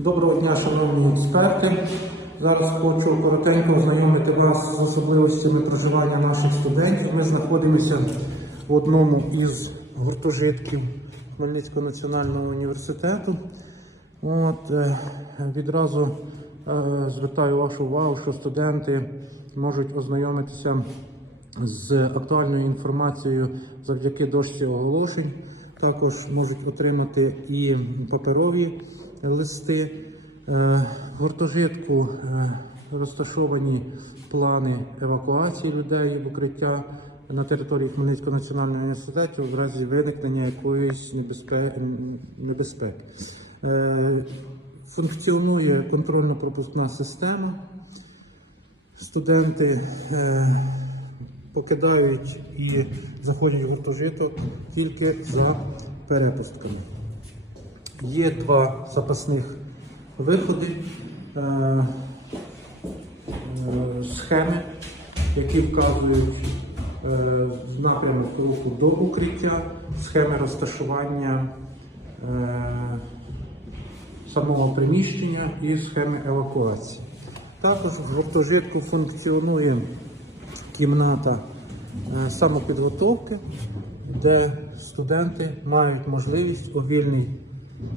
Доброго дня, шановні експерти. Зараз хочу коротенько ознайомити вас з особливостями проживання наших студентів. Ми знаходимося в одному із гуртожитків Хмельницького національного університету. От, е, відразу е, звертаю вашу увагу, що студенти можуть ознайомитися з актуальною інформацією завдяки дошці оголошень. Також можуть отримати і паперові листи. Е, В гуртожитку е, розташовані плани евакуації людей в укриття на території Хмельницького національного університету в разі виникнення якоїсь небезпеки. Е, Функціонує контрольно-пропускна система. Студенти покидають і заходять в гуртожиток тільки за перепустками. Є два запасних виходи, е, е, схеми, які вказують е, напрямок руху до укриття, схеми розташування е, самого приміщення і схеми евакуації. Також в гуртожитку функціонує кімната е, самопідготовки, де студенти мають можливість у вільний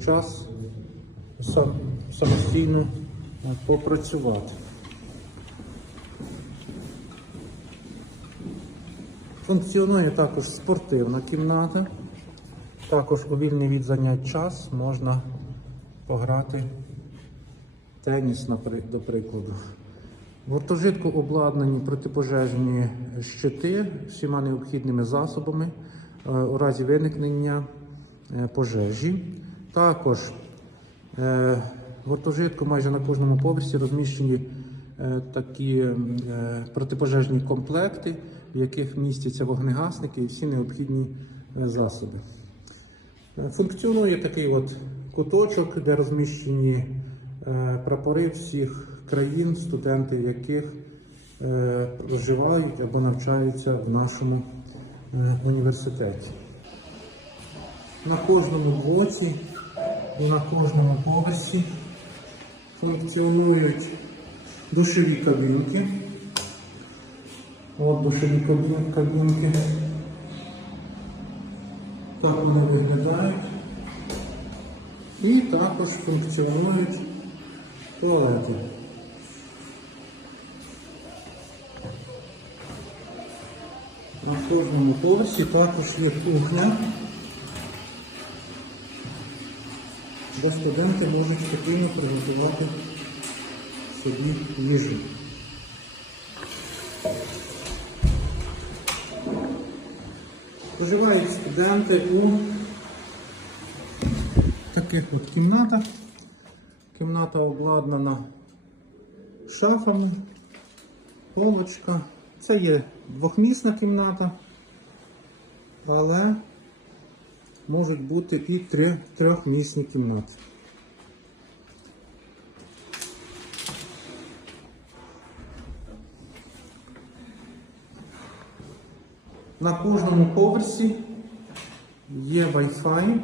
час самостійно е, попрацювати. Функціонує також спортивна кімната. Також у вільний від занять час можна пограти теніс, до прикладу. В гуртожитку обладнані протипожежні щити всіма необхідними засобами е, у разі виникнення е, пожежі. Також е, в гуртожитку майже на кожному поверсі розміщені такі протипожежні комплекти, в яких містяться вогнегасники і всі необхідні засоби. Функціонує такий от куточок, де розміщені прапори всіх країн, студенти яких е, проживають або навчаються в нашому е, університеті. На кожному блоці і на кожному поверсі функціонують душові кабінки. От душові кабінки. Так вони виглядають. І також функціонують туалети. На кожному поверсі також є кухня, де студенти можуть спокійно приготувати собі їжу. Проживають студенти у таких от кімнатах. Кімната обладнана шафами, полочка. Це є двохмісна кімната, але можуть бути і три, трьохмісні кімнати. На кожному поверсі є Wi-Fi